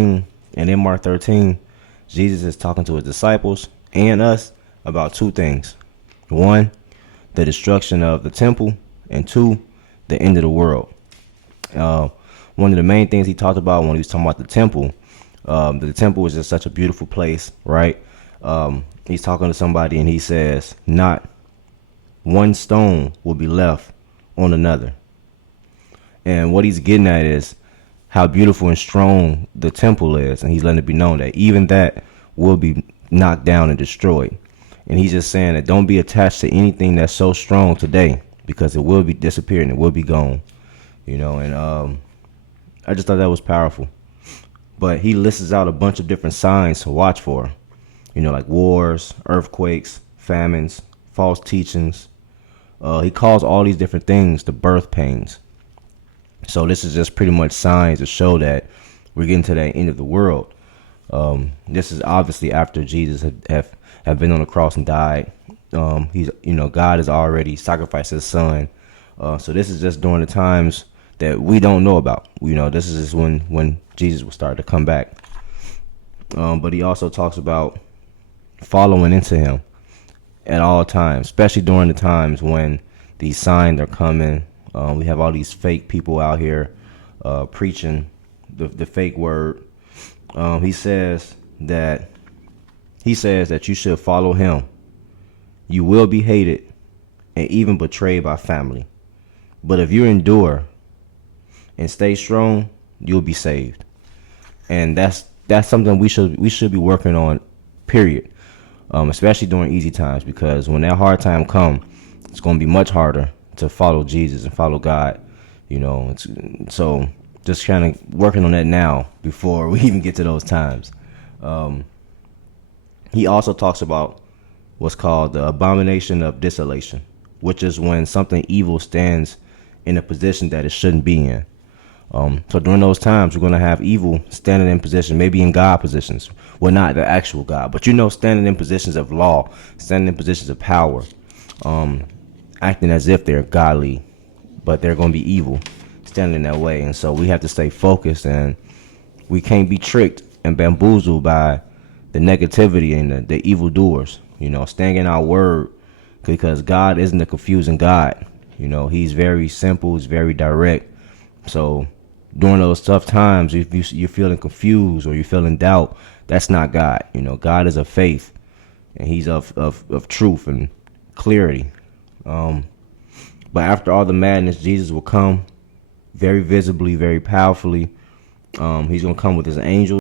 And in Mark 13, Jesus is talking to his disciples and us about two things. One, the destruction of the temple, and two, the end of the world. Uh, One of the main things he talked about when he was talking about the temple is just such a beautiful place, right? He's talking to somebody and he says, not one stone will be left on another. And what he's getting at is how beautiful and strong the temple is. And he's letting it be known that even that will be knocked down and destroyed. And he's just saying that don't be attached to anything that's so strong today, because it will be disappearing, it will be gone. And I just thought that was powerful. But he lists out a bunch of different signs to watch for, like wars, earthquakes, famines, false teachings. He calls all these different things the birth pains. So this is just pretty much signs to show that we're getting to that end of the world. This is obviously after Jesus have been on the cross and died. God has already sacrificed his son. So this is just during the times that we don't know about. This is just when Jesus will start to come back. But he also talks about following into him at all times, especially during the times when these signs are coming. We have all these fake people out here preaching the fake word. He says that you should follow him. You will be hated and even betrayed by family. But if you endure and stay strong, you'll be saved. And that's something we should be working on, period. Especially during easy times, because when that hard time come, it's going to be much harder to follow Jesus and follow God. So just kind of working on that now before we even get to those times. He also talks about what's called the abomination of desolation, which is when something evil stands in a position that it shouldn't be in. So during those times, we're going to have evil standing in position, maybe in God positions. Well, not the actual God, but standing in positions of law, standing in positions of power, acting as if they're godly, but they're going to be evil, standing in that way. And so we have to stay focused, and we can't be tricked and bamboozled by the negativity and the evildoers. Staying in our word, because God isn't a confusing God. He's very simple, he's very direct. So during those tough times, if you're feeling confused or you're feeling doubt, that's not God. God is of faith, and he's of truth and clarity. But after all the madness, Jesus will come very visibly, very powerfully. He's going to come with his angels.